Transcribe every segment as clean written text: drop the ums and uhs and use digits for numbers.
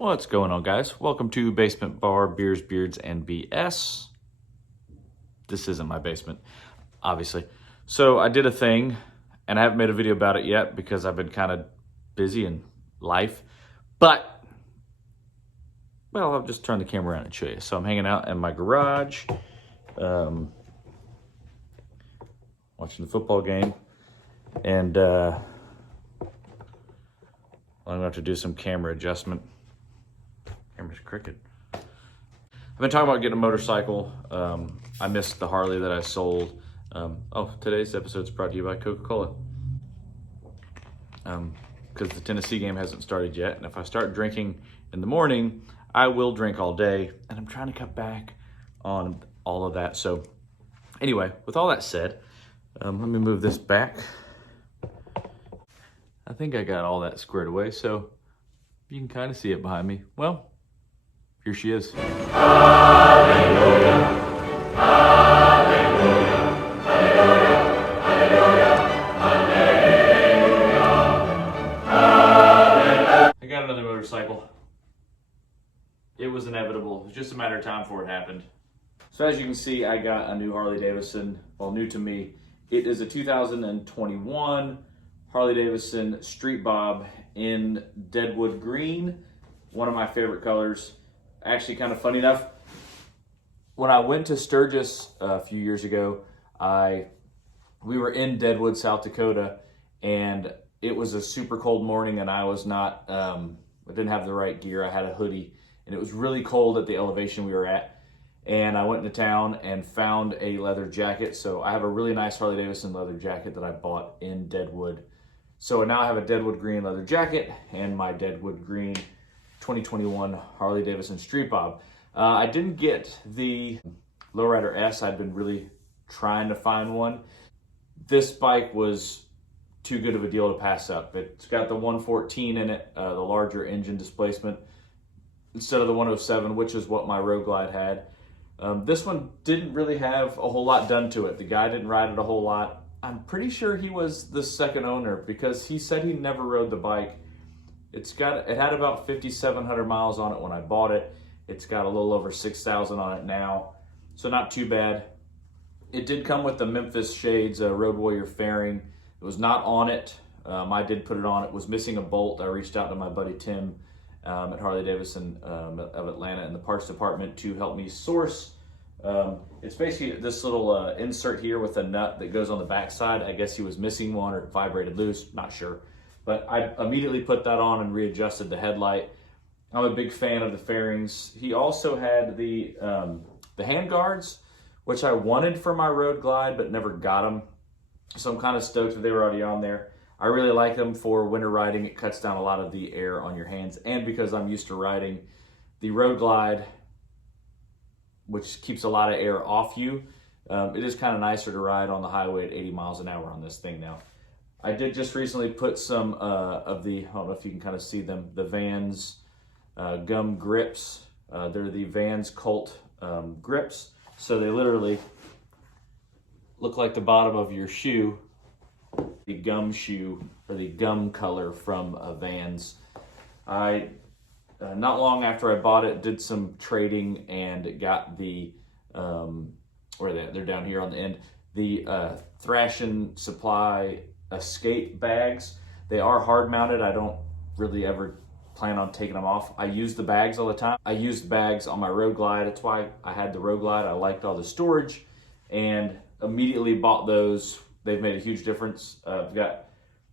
What's going on, guys? Welcome to Basement Bar, Beers, Beards, and BS. This isn't my basement, obviously. So I did a thing, and I haven't made a video about it yet because I've been kind of busy in life. But, well, I'll just turn the camera around and show you. So I'm hanging out in my garage, watching the football game, and I'm going to have to do some camera adjustment. Camera's crooked. I've been talking about getting a motorcycle. I missed the Harley that I sold. Today's episode's brought to you by Coca-Cola. Because the Tennessee game hasn't started yet, and if I start drinking in the morning, I will drink all day, and I'm trying to cut back on all of that. So anyway, with all that said, let me move this back. I think I got all that squared away, so you can kind of see it behind me. Well, here she is. Hallelujah, hallelujah, hallelujah, hallelujah, hallelujah. I got another motorcycle. It was inevitable. It was just a matter of time before it happened. So as you can see, I got a new Harley-Davidson. Well, new to me. It is a 2021 Harley-Davidson Street Bob in Deadwood Green. One of my favorite colors. Actually, kind of funny enough, when I went to Sturgis a few years ago, we were in Deadwood, South Dakota, and it was a super cold morning, and I was not, I didn't have the right gear. I had a hoodie, and it was really cold at the elevation we were at, and I went into town and found a leather jacket. So I have a really nice Harley-Davidson leather jacket that I bought in Deadwood. So now I have a Deadwood Green leather jacket and my Deadwood Green 2021 Harley-Davidson Street Bob. I didn't get the Lowrider S. I'd been really trying to find one. This bike was too good of a deal to pass up. It's got the 114 in it, the larger engine displacement, instead of the 107, which is what my Road Glide had. This one didn't really have a whole lot done to it. The guy didn't ride it a whole lot. I'm pretty sure he was the second owner because he said he never rode the bike. It had about 5,700 miles on it when I bought it. It's got a little over 6,000 on it now, so not too bad. It did come with the Memphis Shades Road Warrior fairing. It was not on it. I did put it on. It was missing a bolt. I reached out to my buddy Tim at Harley-Davidson of Atlanta in the parts department to help me source. It's basically this little insert here with a nut that goes on the backside. I guess he was missing one or it vibrated loose, not sure. But I immediately put that on and readjusted the headlight. I'm a big fan of the fairings. He also had the hand guards, which I wanted for my Road Glide, but never got them. So I'm kind of stoked that they were already on there. I really like them for winter riding. It cuts down a lot of the air on your hands. And because I'm used to riding the Road Glide, which keeps a lot of air off you, it is kind of nicer to ride on the highway at 80 miles an hour on this thing now. I did just recently put some of the, I don't know if you can kind of see them, the Vans gum grips. They're the Vans Colt grips. So they literally look like the bottom of your shoe, the gum shoe, or the gum color from Vans. Not long after I bought it, did some trading and got the, they're down here on the end, the Thrashin' Supply escape bags. They are hard mounted. I don't really ever plan on taking them off. I use the bags all the time. I used bags on my Road Glide. That's why I had the Road Glide. I liked all the storage and immediately bought those. They've made a huge difference. I've got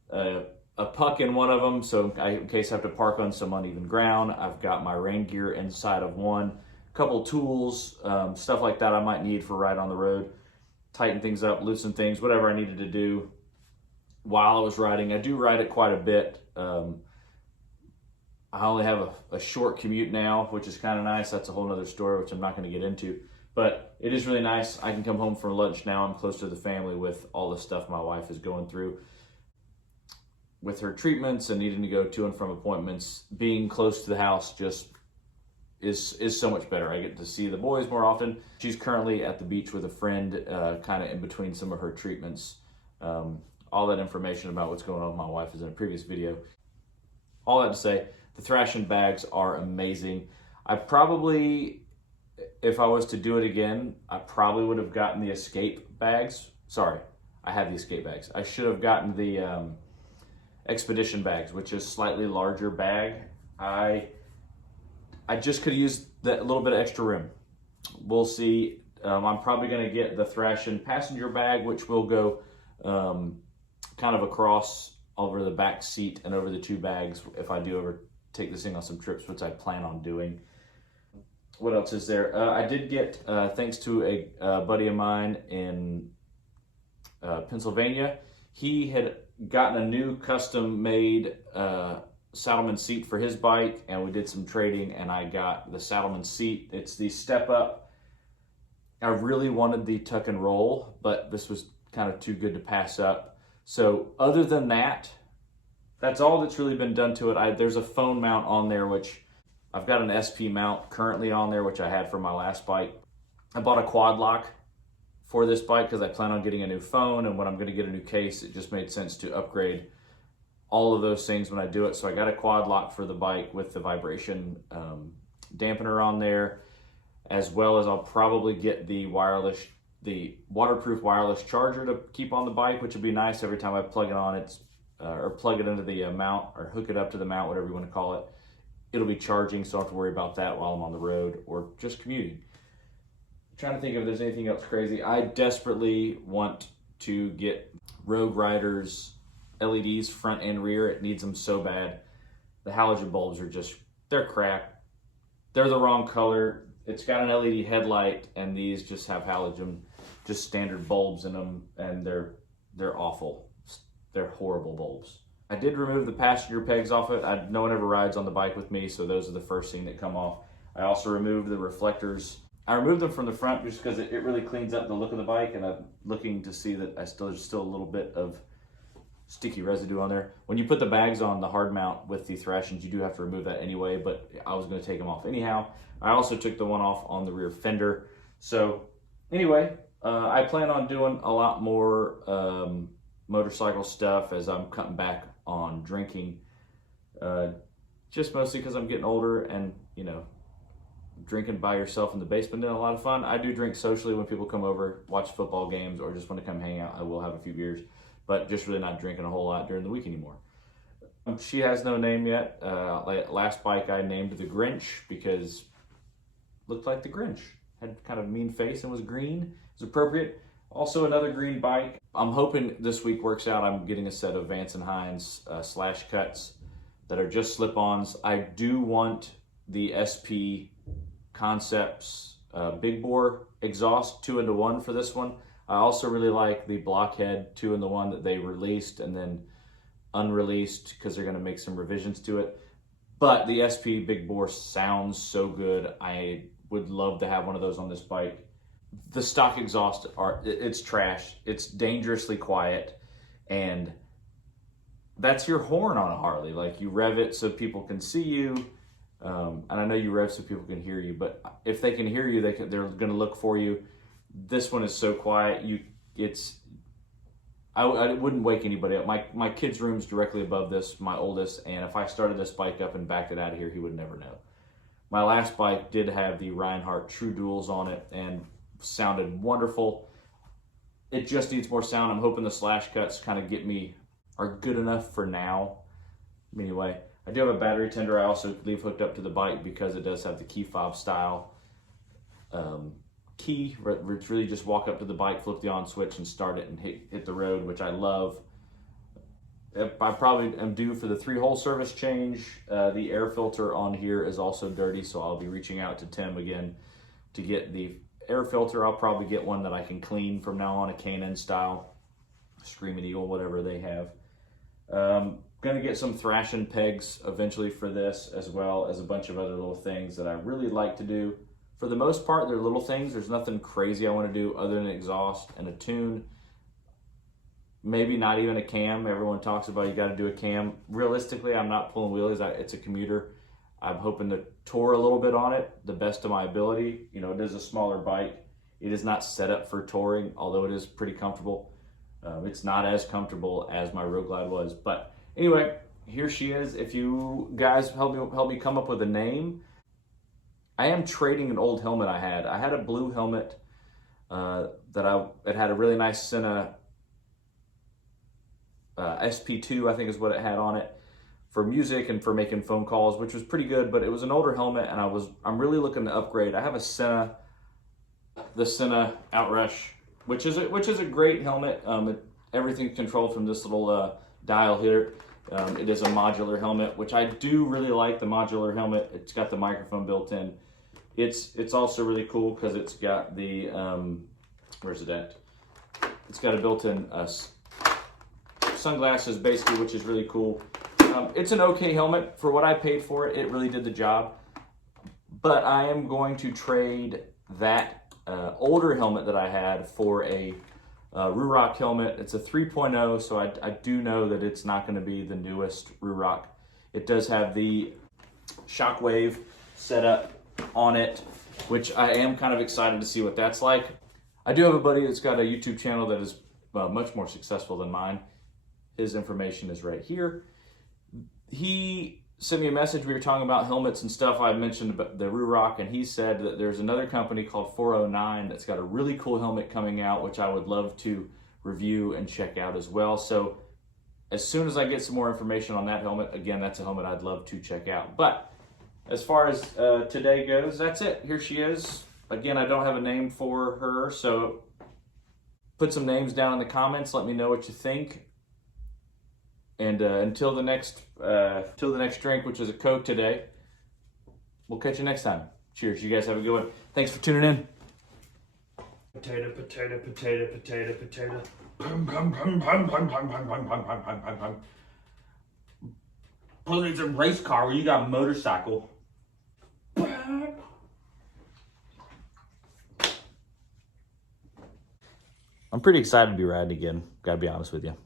a puck in one of them, so in case I have to park on some uneven ground. I've got my rain gear inside of one, a couple tools, stuff like that I might need for ride on the road, tighten things up, loosen things, whatever I needed to do while I was riding. I do ride it quite a bit. I only have a short commute now, which is kind of nice. That's a whole nother story, which I'm not going to get into. But it is really nice. I can come home for lunch now. I'm close to the family with all the stuff my wife is going through with her treatments and needing to go to and from appointments. Being close to the house just is so much better. I get to see the boys more often. She's currently at the beach with a friend, kind of in between some of her treatments. All that information about what's going on with my wife is in a previous video. All that to say, The Thrashing bags are amazing. I probably, if I was to do it again, I probably would have gotten the Escape bags. Sorry, I have the Escape bags. I should have gotten the Expedition bags, which is slightly larger bag. I just could have used that little bit of extra room. We'll see. I'm probably going to get the Thrashing passenger bag, which will go kind of across over the back seat and over the two bags if I do ever take this thing on some trips, which I plan on doing. What else is there? I did get, thanks to a buddy of mine in Pennsylvania, he had gotten a new custom-made Saddleman seat for his bike, and we did some trading, and I got the Saddleman seat. It's the Step Up. I really wanted the Tuck and Roll, but this was kind of too good to pass up. So other than that, that's all that's really been done to it. There's a phone mount on there, which I've got an SP mount currently on there, which I had for my last bike. I bought a quad lock for this bike because I plan on getting a new phone, and when I'm going to get a new case, it just made sense to upgrade all of those things when I do it. So I got a quad lock for the bike with the vibration dampener on there, as well as I'll probably get the waterproof wireless charger to keep on the bike, which would be nice every time I plug it on, or plug it into the mount, or hook it up to the mount, whatever you want to call it. It'll be charging, so I don't have to worry about that while I'm on the road or just commuting. I'm trying to think if there's anything else crazy. I desperately want to get Rogue Riders LEDs front and rear. It needs them so bad. The halogen bulbs are they're crap. They're the wrong color. It's got an LED headlight, and these just have halogen, just standard bulbs in them, and they're awful. They're horrible bulbs. I did remove the passenger pegs off it. No one ever rides on the bike with me, so those are the first thing that come off. I also removed the reflectors. I removed them from the front just because it really cleans up the look of the bike, and I'm looking to see that there's still a little bit of sticky residue on there. When you put the bags on the hard mount with the Thrashings, you do have to remove that anyway, but I was going to take them off anyhow. I also took the one off on the rear fender. So anyway, I plan on doing a lot more motorcycle stuff as I'm cutting back on drinking, just mostly because I'm getting older, and drinking by yourself in the basement is a lot of fun. I do drink socially when people come over, watch football games, or just want to come hang out. I will have a few beers, but just really not drinking a whole lot during the week anymore. She has no name yet. Last bike I named the Grinch because it looked like the Grinch. Had kind of a mean face and was green. It was appropriate. Also another green bike. I'm hoping this week works out. I'm getting a set of Vance & Hines slash cuts that are just slip-ons. I do want the SP Concepts big bore exhaust 2-in-1 for this one. I also really like the Blockhead 2-in-1 that they released and then unreleased because they're going to make some revisions to it. But the SP big bore sounds so good. I would love to have one of those on this bike. The stock exhaust it's trash. It's dangerously quiet, and that's your horn on a Harley. Like, you rev it so people can see you. And I know you rev so people can hear you, but if they can hear you, they're going to look for you. This one is so quiet. I wouldn't wake anybody up. My kid's room's directly above this, my oldest, and if I started this bike up and backed it out of here, he would never know. My last bike did have the Reinhardt True Duals on it and sounded wonderful. It just needs more sound. I'm hoping the slash cuts kind of are good enough for now. Anyway, I do have a battery tender I also leave hooked up to the bike because it does have the key fob style key, where it's really just walk up to the bike, flip the on switch, and start it and hit the road, which I love. I probably am due for the 3-hole service change. The air filter on here is also dirty, so I'll be reaching out to Tim again to get the air filter. I'll probably get one that I can clean from now on, a K&N style, Screaming Eagle, whatever they have. Gonna get some Thrashing pegs eventually for this, as well as a bunch of other little things that I really like to do. For the most part, they're little things. There's nothing crazy I want to do other than exhaust and a tune. Maybe not even a cam. Everyone talks about you got to do a cam. Realistically, I'm not pulling wheelies. It's a commuter. I'm hoping to tour a little bit on it, the best of my ability. It is a smaller bike. It is not set up for touring, although it is pretty comfortable. It's not as comfortable as my Road Glide was. But anyway, here she is. If you guys help me come up with a name. I am trading an old helmet I had. I had a blue helmet it had a really nice Senna SP2, I think is what it had on it, for music and for making phone calls, which was pretty good, but it was an older helmet and I'm really looking to upgrade. I have the Senna Outrush, which is a great helmet. Everything's controlled from this little dial here. It is a modular helmet, which I do really like. The modular helmet, it's got the microphone built in. It's also really cool because it's got the where's it at? It's got a built-in sunglasses, basically, which is really cool. It's an okay helmet for what I paid for it. It really did the job. But I am going to trade that older helmet that I had for a RuRoc helmet. It's a 3.0, so I do know that it's not going to be the newest RuRoc. It does have the Shockwave setup on it, which I am kind of excited to see what that's like. I do have a buddy that's got a YouTube channel that is much more successful than mine. His information is right here. He sent me a message. We were talking about helmets and stuff. I mentioned about the RuRoc, and he said that there's another company called 409 that's got a really cool helmet coming out, which I would love to review and check out as well. So as soon as I get some more information on that helmet, again, that's a helmet I'd love to check out. But as far as today goes, that's it. Here she is. Again, I don't have a name for her, so put some names down in the comments. Let me know what you think. And until the next drink, which is a Coke today, we'll catch you next time. Cheers. You guys have a good one. Thanks for tuning in. Potato, potato, potato, potato, potato. Oh, there's a race car where you got a motorcycle. I'm pretty excited to be riding again, gotta be honest with you.